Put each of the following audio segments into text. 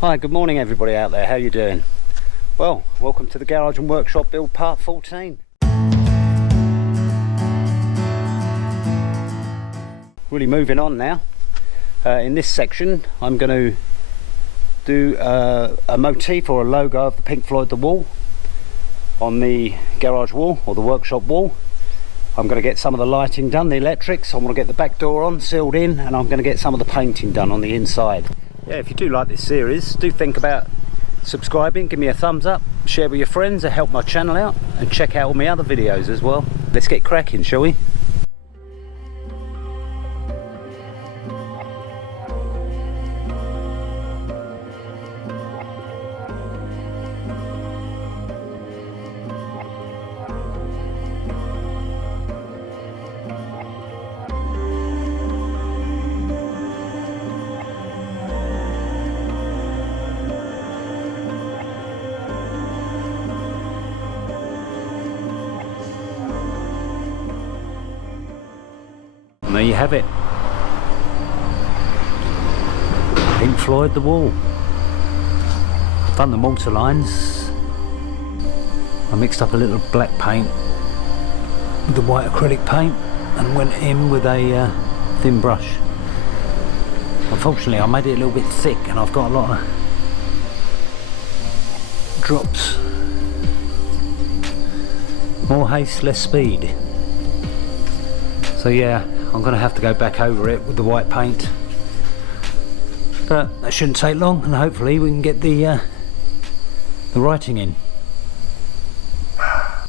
Hi, good morning everybody out there, how you doing? Well, welcome to the Garage and Workshop build part 14. Really moving on now. In this section I'm going to do a motif or a logo of the Pink Floyd The Wall on the garage wall or the workshop wall. I'm going to get some of the lighting done, the electrics. I want to get the back door on, sealed in, and I'm going to get some of the painting done on the inside. Yeah, if you do like this series, do think about subscribing, give me a thumbs up, share with your friends to help my channel out, and check out all my other videos as well. Let's get cracking, shall we? And there you have it. Pink Floyd The Wall. I've done the mortar lines. I mixed up a little black paint with the white acrylic paint and went in with a thin brush. Unfortunately I made it a little bit thick and I've got a lot of drops. More haste, less speed. So yeah, I'm going to have to go back over it with the white paint, but that shouldn't take long, and hopefully we can get the writing in.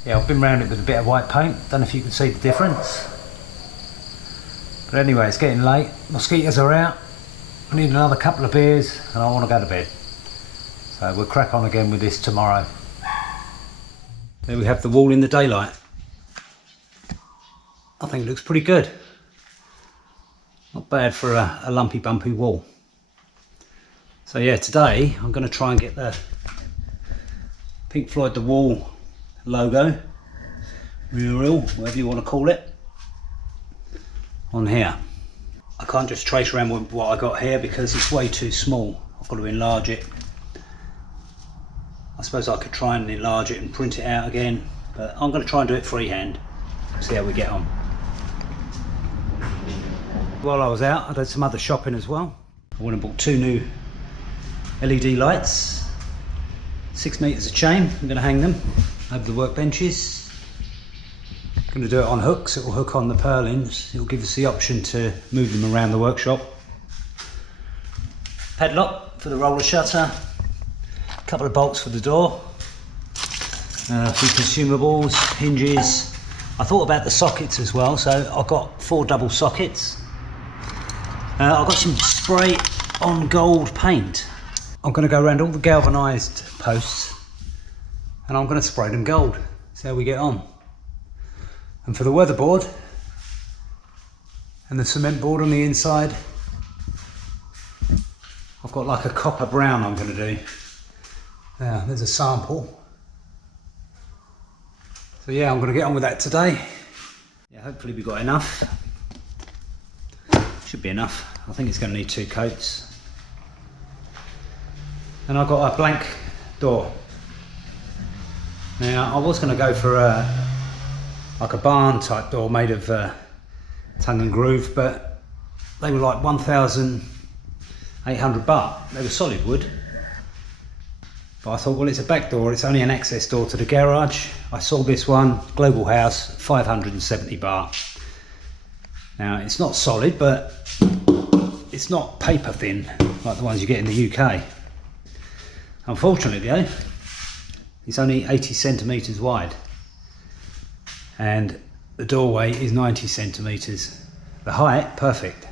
Yeah, I've been around it with a bit of white paint, don't know if you can see the difference, but anyway, it's getting late, mosquitoes are out, I need another couple of beers and I want to go to bed, so we'll crack on again with this tomorrow. There we have the wall in the daylight. I think it looks pretty good. Not bad for a lumpy bumpy wall. So yeah, today I'm going to try and get the Pink Floyd The Wall logo, mural, whatever you want to call it, on here. I can't just trace around with what I got here because it's way too small. I've got to enlarge it. I suppose I could try and enlarge it and print it out again, but I'm going to try and do it freehand. See how we get on. While I was out, I did some other shopping as well. I went and bought 2 new LED lights, 6 meters of chain. I'm going to hang them over the workbenches. I'm going to do it on hooks. It will hook on the purlins. It will give us the option to move them around the workshop. Padlock for the roller shutter. A couple of bolts for the door. A few consumables, hinges. I thought about the sockets as well, so I've got 4 double sockets. I've got some spray on gold paint. I'm going to go around all the galvanised posts and I'm going to spray them gold. See how we get on. And for the weatherboard and the cement board on the inside, I've got like a copper brown I'm going to do. There's a sample. So yeah, I'm going to get on with that today. Yeah, hopefully we've got enough. Should be enough. I think it's going to need 2 coats. And I've got a blank door. Now I was going to go for like a barn type door made of tongue and groove, but they were like 1,800 baht. They were solid wood. But I thought, well, it's a back door, it's only an access door to the garage. I saw this one, Global House, 570 baht. Now it's not solid, but it's not paper thin like the ones you get in the UK. Unfortunately though, it's only 80 centimetres wide and the doorway is 90 centimetres. The height, perfect,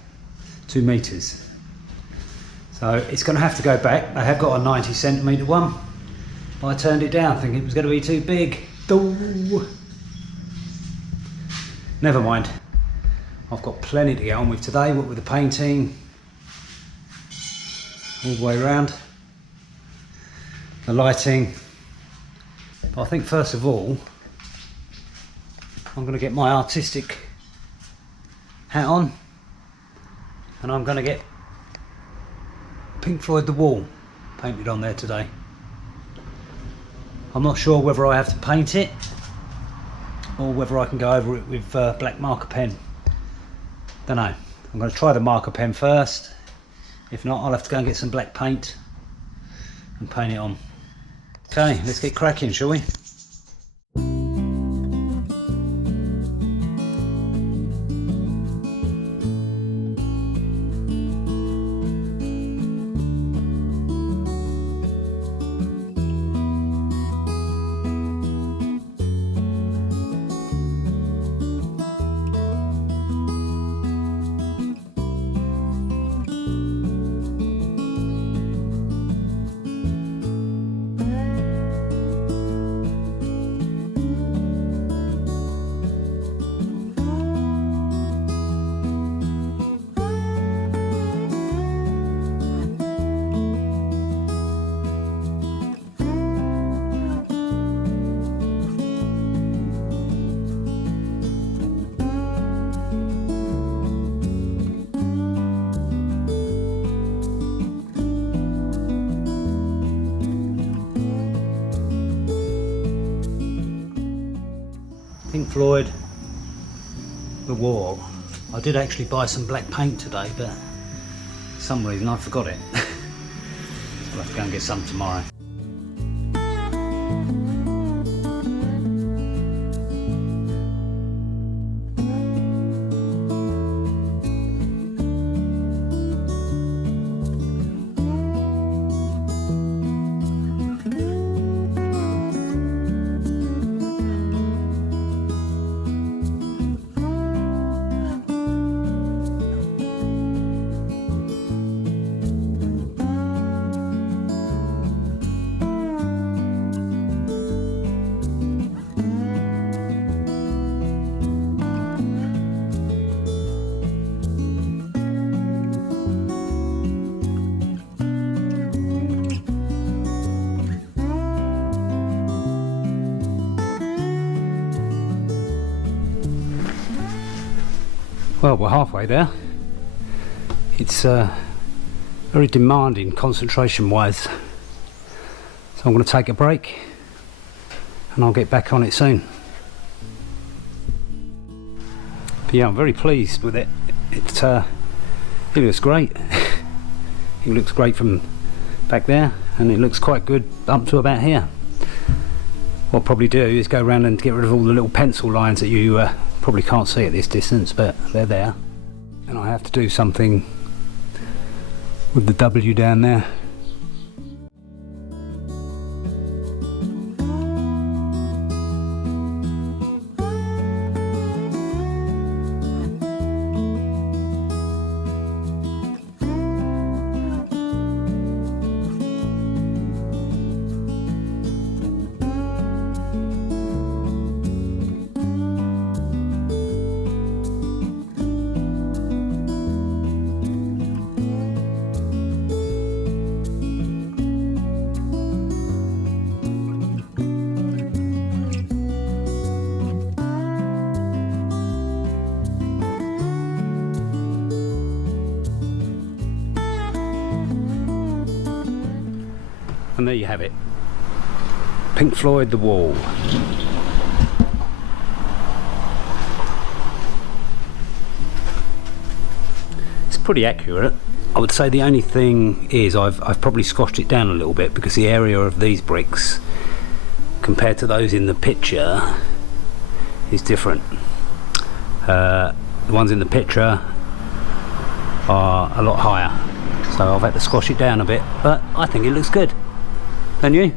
2 metres. So it's going to have to go back. I have got a 90 centimetre one, but I turned it down thinking it was going to be too big. Never mind. I've got plenty to get on with today, what with the painting, all the way around, the lighting. But I think first of all, I'm going to get my artistic hat on and I'm going to get Pink Floyd The Wall painted on there today. I'm not sure whether I have to paint it or whether I can go over it with black marker pen. Don't know. I'm going to try the marker pen first. If not, I'll have to go and get some black paint and paint it on. Okay, let's get cracking, shall we? Pink Floyd, The Wall. I did actually buy some black paint today, but for some reason I forgot it. So I'll have to go and get some tomorrow. Well, we're halfway there. It's very demanding concentration wise, so I'm going to take a break and I'll get back on it soon. But yeah, I'm very pleased with it. It looks great. It looks great from back there, and it looks quite good up to about here. What I'll probably do is go around and get rid of all the little pencil lines that you probably can't see at this distance, but they're there. And I have to do something with the W down there. And there you have it. Pink Floyd, The Wall. It's pretty accurate. I would say the only thing is I've probably squashed it down a little bit because the area of these bricks compared to those in the picture is different. The ones in the picture are a lot higher, so I've had to squash it down a bit, but I think it looks good. Don't you?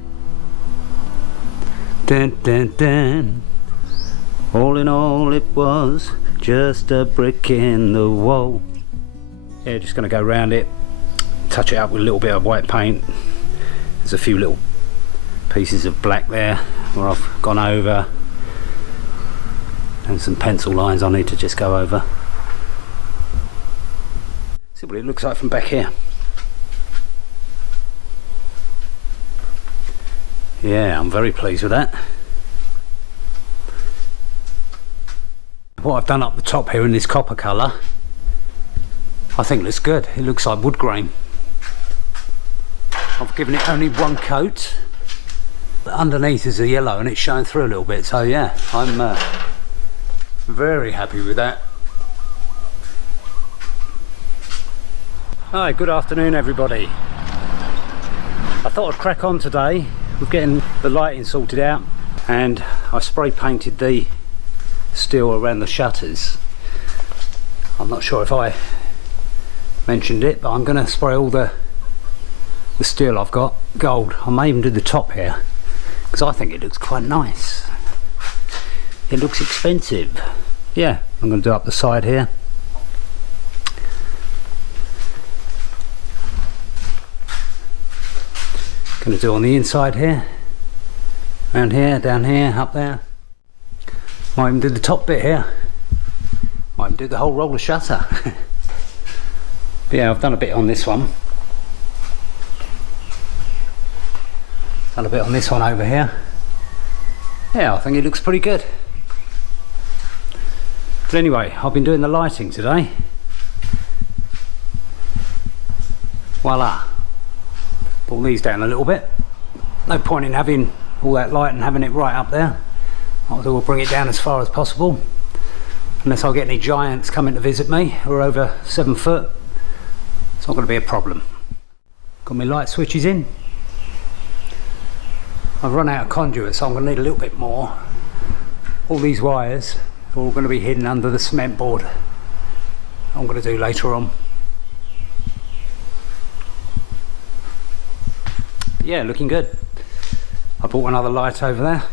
Dun, dun, dun. All in all, it was just a brick in the wall. Yeah, just going to go around it, touch it up with a little bit of white paint. There's a few little pieces of black there where I've gone over, and some pencil lines I need to just go over. See what it looks like from back here. Yeah, I'm very pleased with that. What I've done up the top here in this copper colour, I think looks good. It looks like wood grain. I've given it only one coat. Underneath is a yellow and it's showing through a little bit, so yeah, I'm very happy with that. Hi, good afternoon everybody. I thought I'd crack on today with getting the lighting sorted out, and I spray painted the steel around the shutters. I'm not sure if I mentioned it, but I'm going to spray all the steel I've got gold. I may even do the top here because I think it looks quite nice. It looks expensive. Yeah, I'm going to do up the side here. Going to do on the inside here, around here, down here, up there. Might even do the top bit here. Might even do the whole roller shutter. But yeah, I've done a bit on this one. Done a bit on this one over here. Yeah, I think it looks pretty good. But anyway, I've been doing the lighting today. Voila. Pull these down a little bit. No point in having all that light and having it right up there. Might as well bring it down as far as possible. Unless I get any giants coming to visit me who are over 7 foot. It's not going to be a problem. Got my light switches in. I've run out of conduit, so I'm going to need a little bit more. All these wires are all going to be hidden under the cement board. I'm going to do later on. Yeah, looking good. I bought another light over there.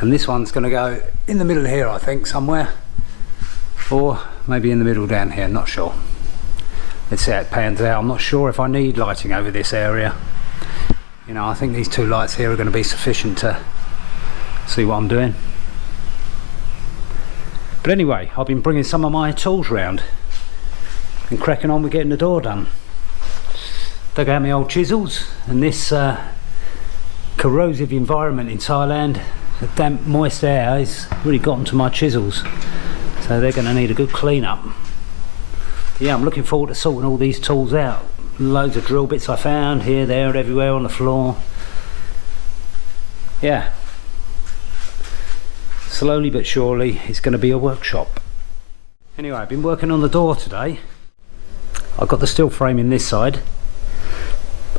And this one's going to go in the middle here, I think, somewhere. Or maybe in the middle down here, not sure. Let's see how it pans out. I'm not sure if I need lighting over this area. You know, I think these two lights here are going to be sufficient to see what I'm doing. But anyway, I've been bringing some of my tools round and cracking on with getting the door done. Dug out my old chisels, and this corrosive environment in Thailand, the damp moist air has really gotten to my chisels, so they're going to need a good clean up. Yeah, I'm looking forward to sorting all these tools out. Loads of drill bits I found here, there and everywhere on the floor. Yeah, slowly but surely it's going to be a workshop. Anyway, I've been working on the door today. I've got the steel frame in this side.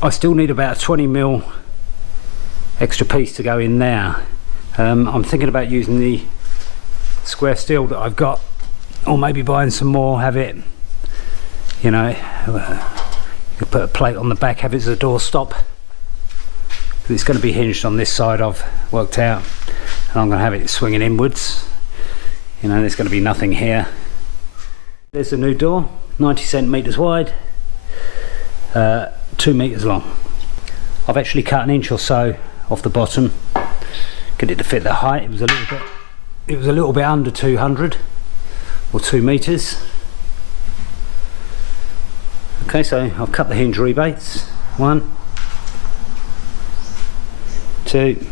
I still need about a 20mm extra piece to go in there. I'm thinking about using the square steel that I've got, or maybe buying some more, have it, you know, you put a plate on the back, have it as a door stop. It's going to be hinged on this side, I've worked out, and I'm going to have it swinging inwards. You know, there's going to be nothing here. There's the new door, 90 centimetres wide, 2 metres long. I've actually cut an inch or so off the bottom, get it to fit the height. It was a little bit under 200 or 2 metres. Okay, so I've cut the hinge rebates. 1, 2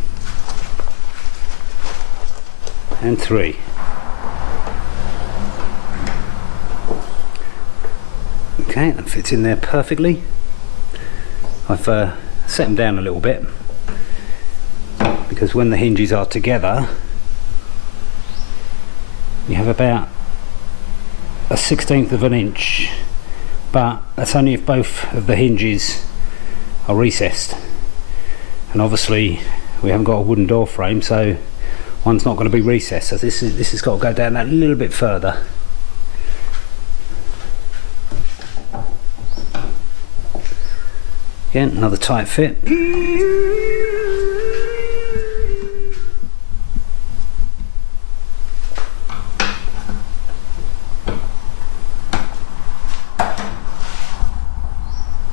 and 3. Okay, that fits in there perfectly. I've set them down a little bit because when the hinges are together you have about a 1/16 of an inch, but that's only if both of the hinges are recessed, and obviously we haven't got a wooden door frame, so one's not going to be recessed, so this has got to go down that little bit further. Again, another tight fit.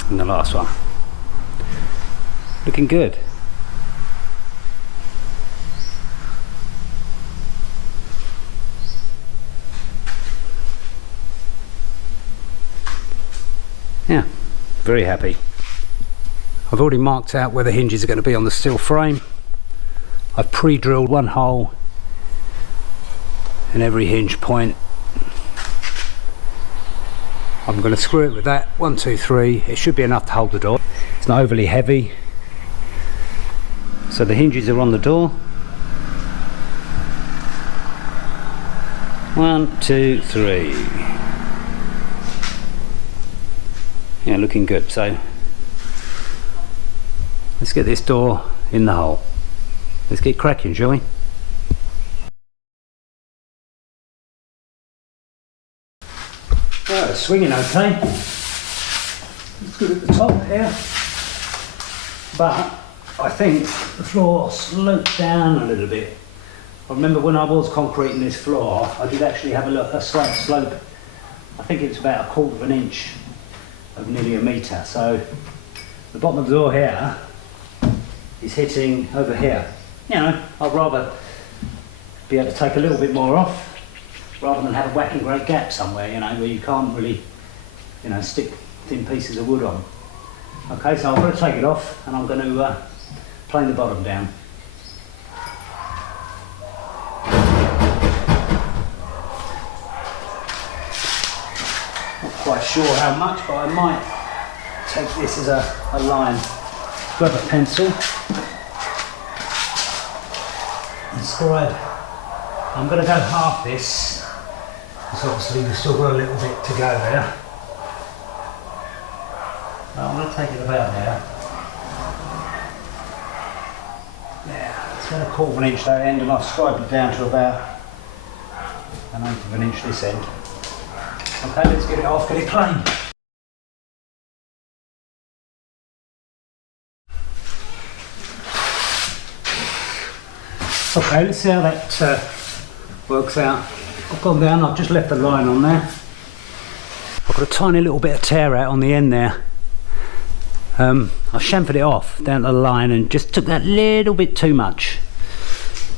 And the last one. Looking good. Yeah, very happy. I've already marked out where the hinges are going to be on the steel frame. I've pre-drilled one hole in every hinge point. I'm going to screw it with that. 1, 2, 3. It should be enough to hold the door. It's not overly heavy. So the hinges are on the door. 1, 2, 3. Yeah, looking good. So let's get this door in the hole. Let's get cracking, shall we? Well, it's swinging okay. It's good at the top here, but I think the floor sloped down a little bit. I remember when I was concreting this floor, I did actually have a slight slope. I think it's about 1/4 of an inch of nearly 1 metre. So the bottom of the door here is hitting over here. You know, I'd rather be able to take a little bit more off rather than have a whacking great gap somewhere, you know, where you can't really, you know, stick thin pieces of wood on. Okay, so I'm going to take it off and I'm going to plane the bottom down. Not quite sure how much, but I might take this as a line. Grab a pencil and scribe. I'm going to go half this, because obviously we've still got a little bit to go there. I'm going to take it about there. There, it's about 1/4 of an inch that end, and I've scribed it down to about 1/8 of an inch this end. Okay, let's get it off, get it plain. Okay, let's see how that works out. I've gone down, I've just left the line on there. I've got a tiny little bit of tear out on the end there. I chamfered it off down to the line and just took that little bit too much.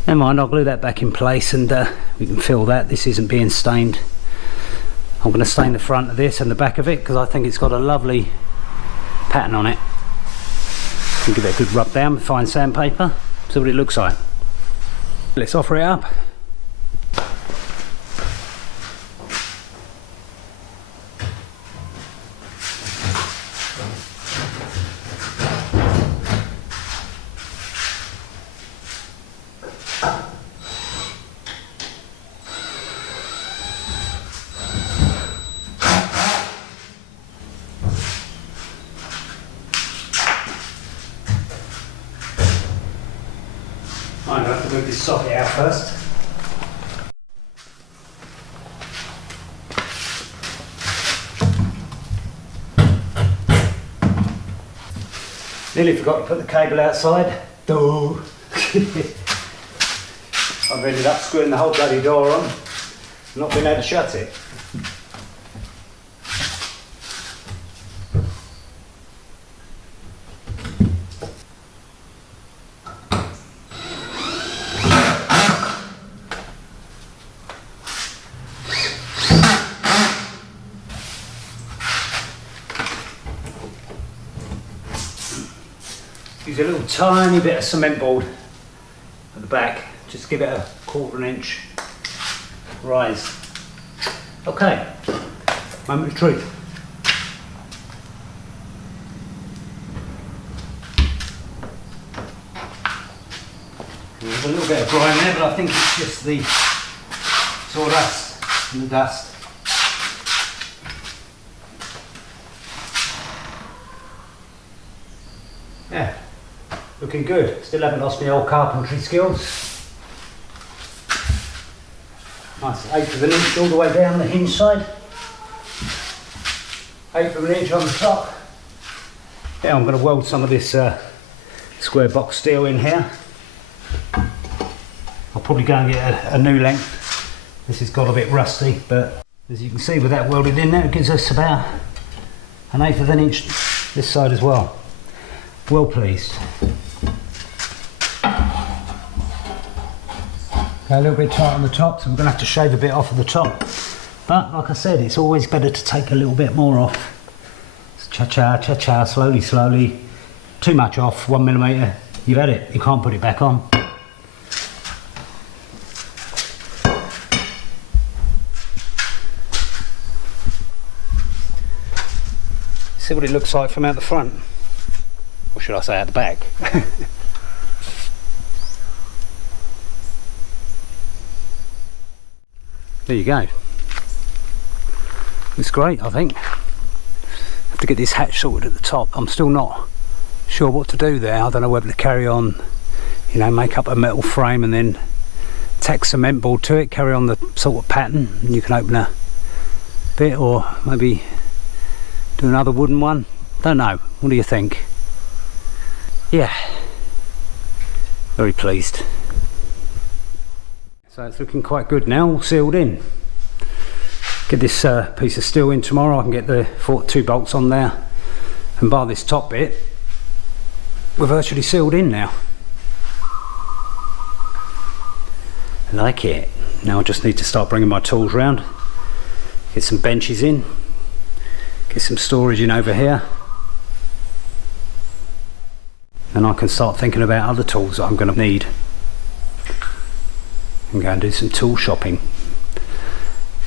Never mind, I'll glue that back in place and we can fill that. This isn't being stained. I'm going to stain the front of this and the back of it because I think it's got a lovely pattern on it. Can give it a good rub down with fine sandpaper, see what it looks like. Let's offer it up. I'm going to have to move this socket out first. Nearly forgot to put the cable outside. Duh. I've ended up screwing the whole bloody door on, not being able to shut it. Use a little tiny bit of cement board at the back, just give it a 1/4 of an inch rise. Okay, moment of truth. There's a little bit of grime there, but I think it's just the sawdust and the dust. Yeah. Looking good. Still haven't lost my old carpentry skills. Nice 1/8 of an inch all the way down the hinge side. 1/8 of an inch on the top. Yeah, I'm going to weld some of this square box steel in here. I'll probably go and get a new length. This has got a bit rusty, but as you can see with that welded in there, it gives us about 1/8 of an inch this side as well. Well pleased. Okay, a little bit tight on the top, so we're going to have to shave a bit off of the top. But like I said, it's always better to take a little bit more off. Cha-cha, cha-cha, slowly, slowly. Too much off, 1 millimetre, you've had it. You can't put it back on. See what it looks like from out the front, or should I say out the back. There you go. It's great, I think. Have to get this hatch sorted at the top. I'm still not sure what to do there. I don't know whether to carry on, you know, make up a metal frame and then tack cement board to it, carry on the sort of pattern, and you can open a bit, or maybe do another wooden one. Don't know. What do you think? Yeah, very pleased. So it's looking quite good now, all sealed in. Get this piece of steel in tomorrow. I can get the 2 bolts on there, and bar this top bit, we're virtually sealed in now. I like it. Now I just need to start bringing my tools round, get some benches in, get some storage in over here, and I can start thinking about other tools that I'm going to need and go and do some tool shopping.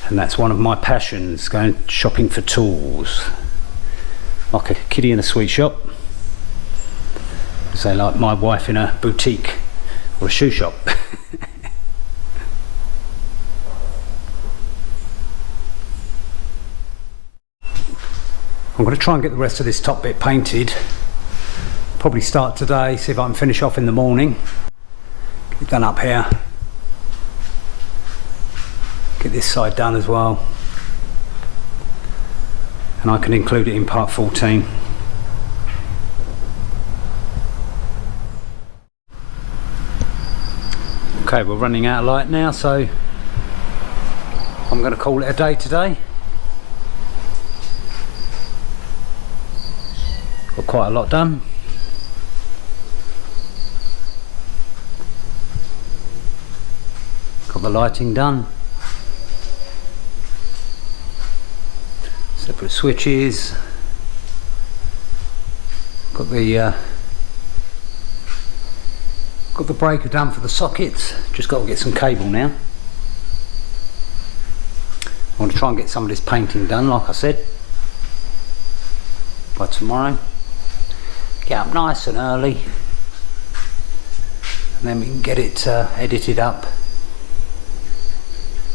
And that's one of my passions, going shopping for tools, like a kiddie in a sweet shop, say like my wife in a boutique or a shoe shop. I'm going to try and get the rest of this top bit painted. Probably start today, see if I can finish off in the morning. Get it done up here. Get this side done as well. And I can include it in part 14. Okay, we're running out of light now, so I'm going to call it a day today. Got quite a lot done. Got the lighting done. Separate switches. Got the breaker done for the sockets. Just got to get some cable now. I want to try and get some of this painting done, like I said, by tomorrow. Get up nice and early, and then we can get it edited up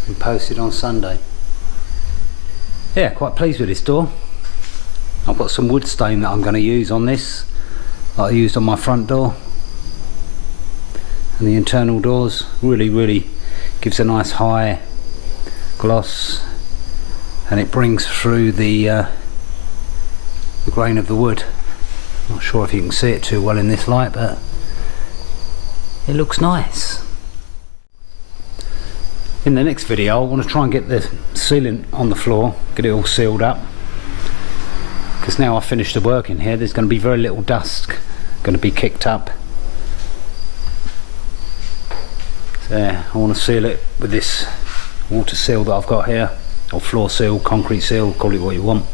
and posted on Sunday. Yeah, quite pleased with this door. I've got some wood stain that I'm going to use on this, like I used on my front door. And the internal doors really gives a nice high gloss, and it brings through the grain of the wood. Not sure if you can see it too well in this light, but it looks nice. In the next video I want to try and get the sealant on the floor, get it all sealed up, because now I've finished the work in here, there's going to be very little dust going to be kicked up. So yeah, I want to seal it with this water seal that I've got here, or floor seal, concrete seal, call it what you want.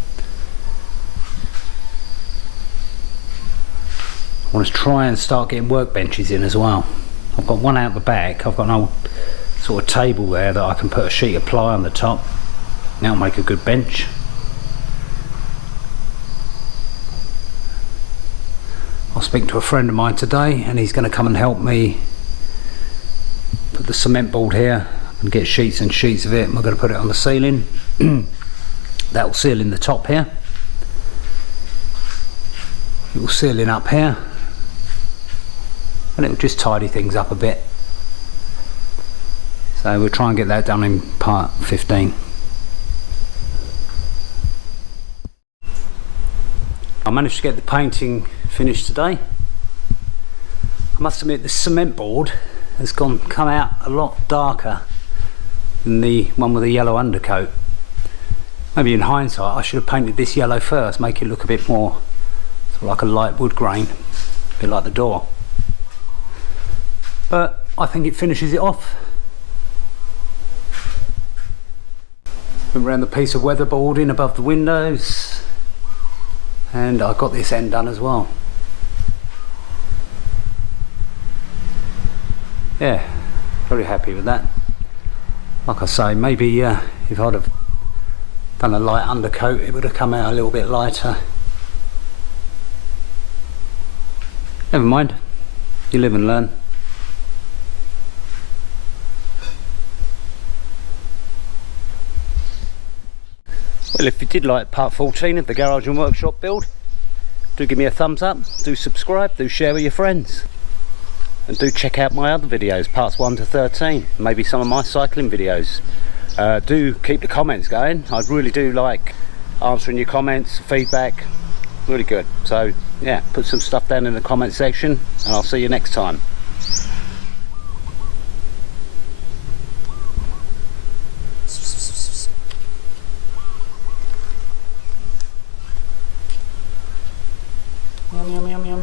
I want to try and start getting workbenches in as well. I've got one out the back. I've got an old sort of table there that I can put a sheet of ply on the top. That'll make a good bench. I'll speak to a friend of mine today, and he's going to come and help me put the cement board here and get sheets and sheets of it, and we're going to put it on the ceiling. That will seal in the top here. It will seal in up here, and it will just tidy things up a bit. So we'll try and get that done in part 15. I managed to get the painting finished today. I must admit the cement board has come out a lot darker than the one with the yellow undercoat. Maybe in hindsight I should have painted this yellow first, make it look a bit more sort of like a light wood grain, a bit like the door. But I think it finishes it off. Went around the piece of weatherboarding above the windows, and I got this end done as well. Yeah, very happy with that. Like I say, maybe if I'd have done a light undercoat, it would have come out a little bit lighter. Never mind, you live and learn. Well, if you did like part 14 of the garage and workshop build, do give me a thumbs up, do subscribe, do share with your friends, and do check out my other videos, parts 1 to 13, maybe some of my cycling videos. Do keep the comments going. I really do like answering your comments, feedback, really good. So yeah, put some stuff down in the comment section and I'll see you next time. Meow, meow, meow, meow.